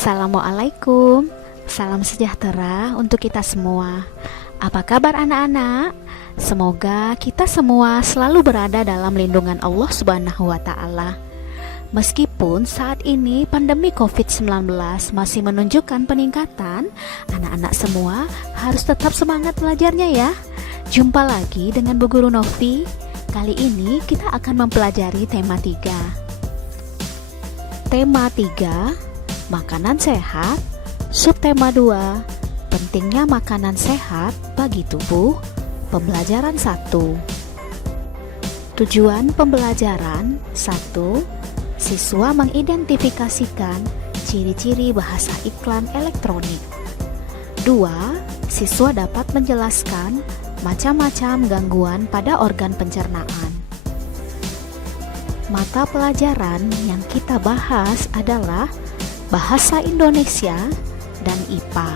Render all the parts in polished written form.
Assalamualaikum, salam sejahtera untuk kita semua. Apa kabar anak-anak? Semoga kita semua selalu berada dalam lindungan Allah Subhanahu wa Ta'ala. Meskipun saat ini pandemi COVID-19 masih menunjukkan peningkatan, anak-anak semua harus tetap semangat belajarnya ya. Jumpa lagi dengan Bu Guru Novi. Kali ini kita akan mempelajari tema 3. Tema 3, makanan sehat. Subtema 2, pentingnya makanan sehat bagi tubuh. Pembelajaran 1. Tujuan pembelajaran 1. Siswa mengidentifikasikan ciri-ciri bahasa iklan elektronik. 2. Siswa dapat menjelaskan macam-macam gangguan pada organ pencernaan. Mata pelajaran yang kita bahas adalah Bahasa Indonesia dan IPA.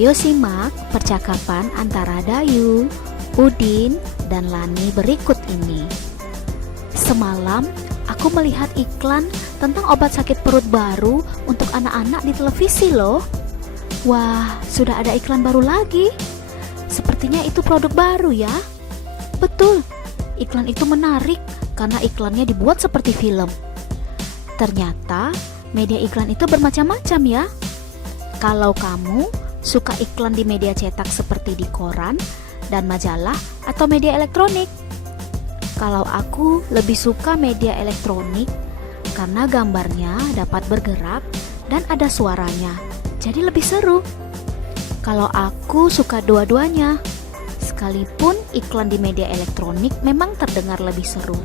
Yuk simak percakapan antara Dayu, Udin, dan Lani berikut ini. Semalam aku melihat iklan tentang obat sakit perut baru untuk anak-anak di televisi loh. Wah, sudah ada iklan baru lagi. Sepertinya itu produk baru ya. Betul, iklan itu menarik karena iklannya dibuat seperti film. Ternyata media iklan itu bermacam-macam ya. Kalau kamu suka iklan di media cetak seperti di koran dan majalah atau media elektronik? Kalau aku lebih suka media elektronik karena gambarnya dapat bergerak dan ada suaranya, jadi lebih seru. Kalau aku suka dua-duanya, sekalipun iklan di media elektronik memang terdengar lebih seru.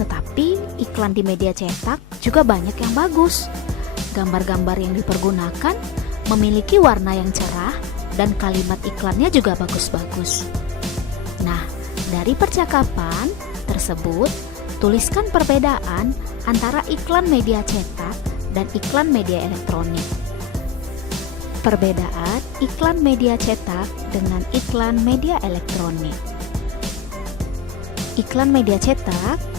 Tetapi iklan di media cetak juga banyak yang bagus. Gambar-gambar yang dipergunakan memiliki warna yang cerah dan kalimat iklannya juga bagus-bagus. Nah, dari percakapan tersebut, tuliskan perbedaan antara iklan media cetak dan iklan media elektronik. Perbedaan iklan media cetak dengan iklan media elektronik. Iklan media cetak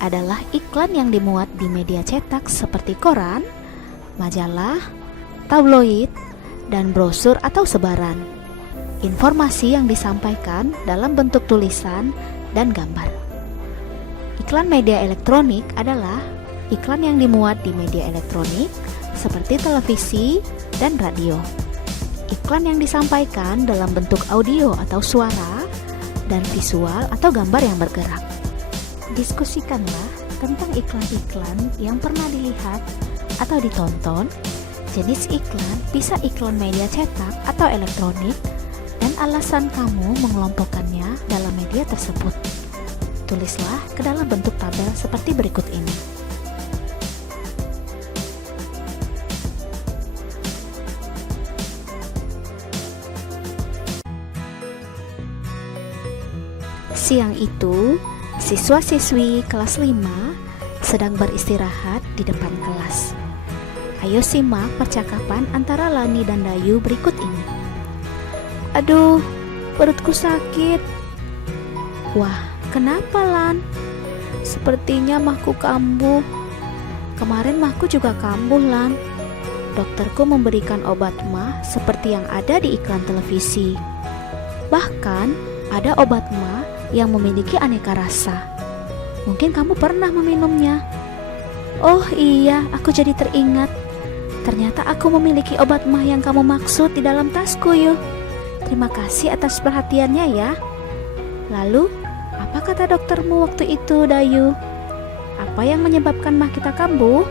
adalah iklan yang dimuat di media cetak seperti koran, majalah, tabloid, dan brosur atau sebaran. Informasi yang disampaikan dalam bentuk tulisan dan gambar. Iklan media elektronik adalah iklan yang dimuat di media elektronik seperti televisi dan radio. Iklan yang disampaikan dalam bentuk audio atau suara dan visual atau gambar yang bergerak. Diskusikanlah tentang iklan-iklan yang pernah dilihat atau ditonton. Jenis iklan bisa iklan media cetak atau elektronik, dan alasan kamu mengelompokkannya dalam media tersebut. Tulislah ke dalam bentuk tabel seperti berikut ini. Siang itu, siswa-siswi kelas 5 sedang beristirahat di depan kelas. Ayo simak percakapan antara Lani dan Dayu berikut ini. Aduh, perutku sakit. Wah, kenapa Lan? Sepertinya mahku kambuh. Kemarin mahku juga kambuh Lan. Dokterku memberikan obat mah seperti yang ada di iklan televisi. Bahkan ada obat mah yang memiliki aneka rasa. Mungkin kamu pernah meminumnya. Oh iya, aku jadi teringat. Ternyata aku memiliki obat mah yang kamu maksud di dalam tasku yuk. Terima kasih atas perhatiannya ya. Lalu, apa kata doktermu waktu itu Dayu? Apa yang menyebabkan mah kita kambuh?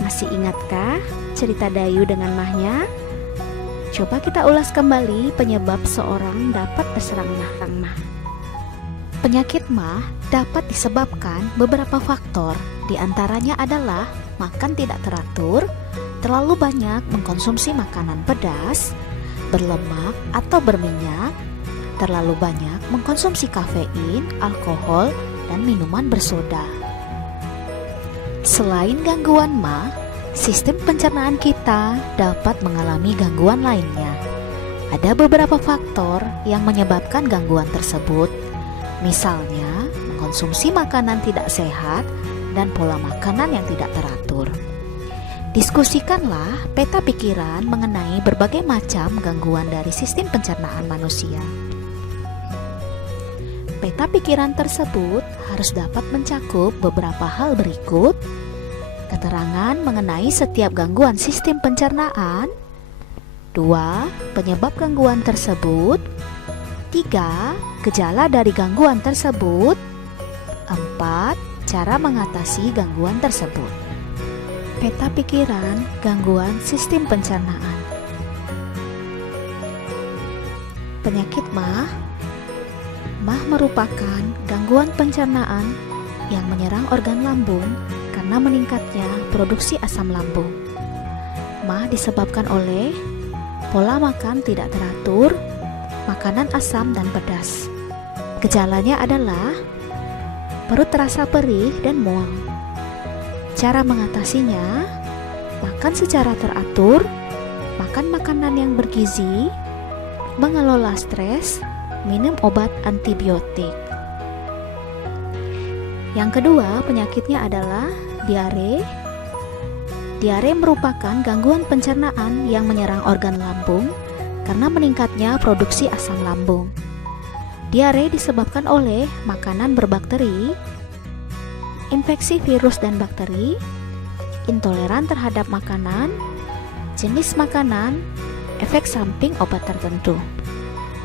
Masih ingatkah cerita Dayu dengan mahnya? Coba kita ulas kembali penyebab seorang dapat terserang mah. Penyakit mah dapat disebabkan beberapa faktor. Di antaranya adalah makan tidak teratur, terlalu banyak mengkonsumsi makanan pedas, berlemak atau berminyak, terlalu banyak mengkonsumsi kafein, alkohol, dan minuman bersoda. Selain gangguan mah, sistem pencernaan kita dapat mengalami gangguan lainnya. Ada beberapa faktor yang menyebabkan gangguan tersebut. Misalnya, mengkonsumsi makanan tidak sehat dan pola makanan yang tidak teratur. Diskusikanlah peta pikiran mengenai berbagai macam gangguan dari sistem pencernaan manusia. Peta pikiran tersebut harus dapat mencakup beberapa hal berikut: keterangan mengenai setiap gangguan sistem pencernaan, 2. Penyebab gangguan tersebut, 3. Gejala dari gangguan tersebut, 4. Cara mengatasi gangguan tersebut. Peta pikiran gangguan sistem pencernaan. Penyakit MAH. MAH merupakan gangguan pencernaan yang menyerang organ lambung karena meningkatnya produksi asam lambung. MAH disebabkan oleh pola makan tidak teratur, makanan asam dan pedas. Gejalanya adalah perut terasa perih dan mual. Cara mengatasinya: makan secara teratur, makan makanan yang bergizi, mengelola stres, minum obat antibiotik. Yang kedua, penyakitnya adalah diare. Diare merupakan gangguan pencernaan yang menyerang organ lambung karena meningkatnya produksi asam lambung. Diare disebabkan oleh makanan berbakteri, infeksi virus dan bakteri, intoleran terhadap makanan, jenis makanan, efek samping obat tertentu.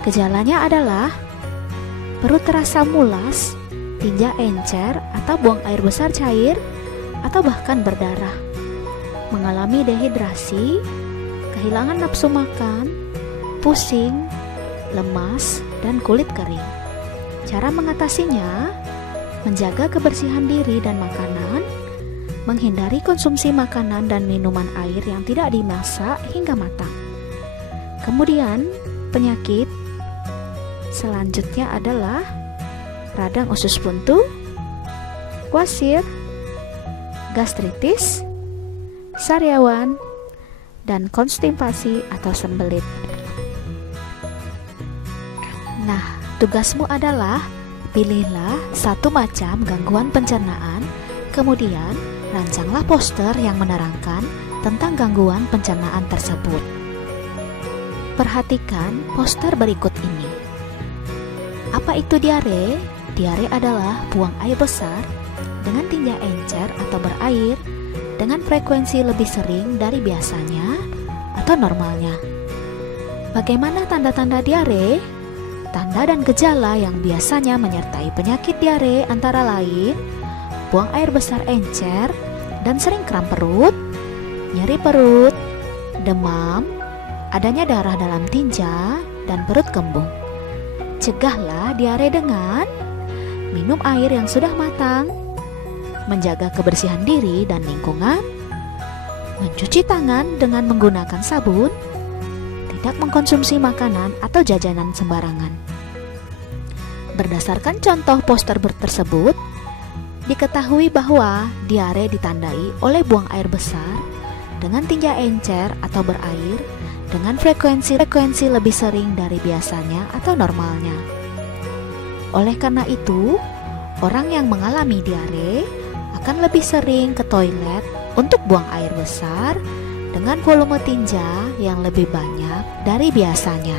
Gejalanya adalah perut terasa mulas, tinja encer atau buang air besar cair, atau bahkan berdarah, mengalami dehidrasi, kehilangan nafsu makan, pusing, lemas, dan kulit kering. Cara mengatasinya: menjaga kebersihan diri dan makanan, menghindari konsumsi makanan dan minuman air yang tidak dimasak hingga matang. Kemudian, penyakit selanjutnya adalah radang usus buntu, wasir, gastritis, sariawan, dan konstipasi atau sembelit. Nah, tugasmu adalah pilihlah satu macam gangguan pencernaan, kemudian rancanglah poster yang menerangkan tentang gangguan pencernaan tersebut. Perhatikan poster berikut ini. Apa itu diare? Diare adalah buang air besar dengan tinja encer atau berair dengan frekuensi lebih sering dari biasanya atau normalnya. Bagaimana tanda-tanda diare? Tanda dan gejala yang biasanya menyertai penyakit diare antara lain buang air besar encer dan sering kram perut, nyeri perut, demam, adanya darah dalam tinja, dan perut kembung. Cegahlah diare dengan minum air yang sudah matang, menjaga kebersihan diri dan lingkungan, mencuci tangan dengan menggunakan sabun, tidak mengkonsumsi makanan atau jajanan sembarangan. Berdasarkan contoh poster tersebut, diketahui bahwa diare ditandai oleh buang air besar dengan tinja encer atau berair dengan frekuensi lebih sering dari biasanya atau normalnya. Oleh karena itu, orang yang mengalami diare akan lebih sering ke toilet untuk buang air besar dengan volume tinja yang lebih banyak dari biasanya.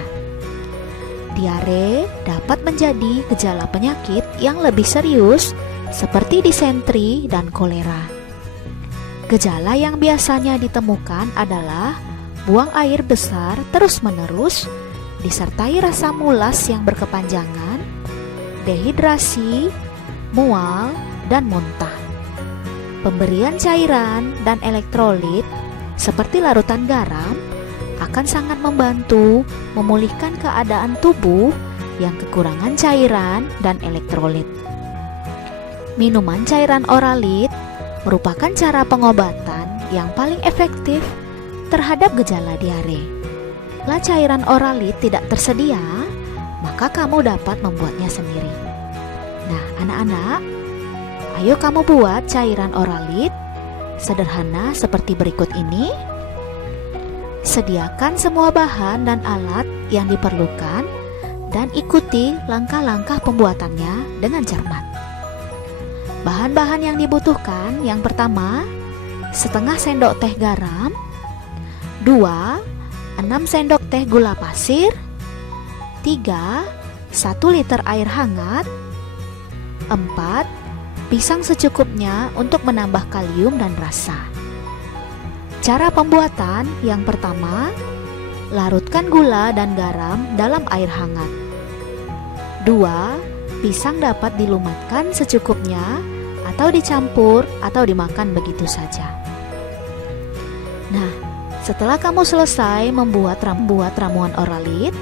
Diare dapat menjadi gejala penyakit yang lebih serius seperti disentri dan kolera. Gejala yang biasanya ditemukan adalah buang air besar terus-menerus disertai rasa mulas yang berkepanjangan, dehidrasi, mual, dan muntah. Pemberian cairan dan elektrolit seperti larutan garam akan sangat membantu memulihkan keadaan tubuh yang kekurangan cairan dan elektrolit. Minuman cairan oralit merupakan cara pengobatan yang paling efektif terhadap gejala diare. Bila cairan oralit tidak tersedia, maka kamu dapat membuatnya sendiri. Nah, anak-anak, ayo kamu buat cairan oralit sederhana seperti berikut ini. Sediakan semua bahan dan alat yang diperlukan dan ikuti langkah-langkah pembuatannya dengan cermat. Bahan-bahan yang dibutuhkan yang pertama, setengah sendok teh garam, 2. 6 sendok teh gula pasir, 3. 1 liter air hangat, 4. Pisang secukupnya untuk menambah kalium dan rasa. Cara pembuatan yang pertama, larutkan gula dan garam dalam air hangat. 2. Pisang dapat dilumatkan secukupnya atau dicampur atau dimakan begitu saja. Nah, setelah kamu selesai membuat ramuan Oralit,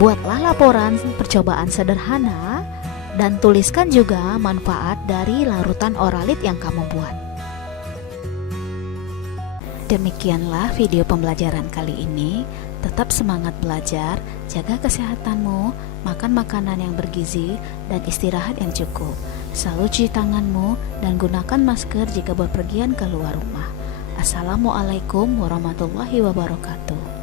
buatlah laporan percobaan sederhana dan tuliskan juga manfaat dari larutan Oralit yang kamu buat. Demikianlah video pembelajaran kali ini. Tetap semangat belajar, jaga kesehatanmu, makan makanan yang bergizi, dan istirahat yang cukup. Selalu cuci tanganmu dan gunakan masker jika bepergian keluar rumah. Assalamualaikum warahmatullahi wabarakatuh.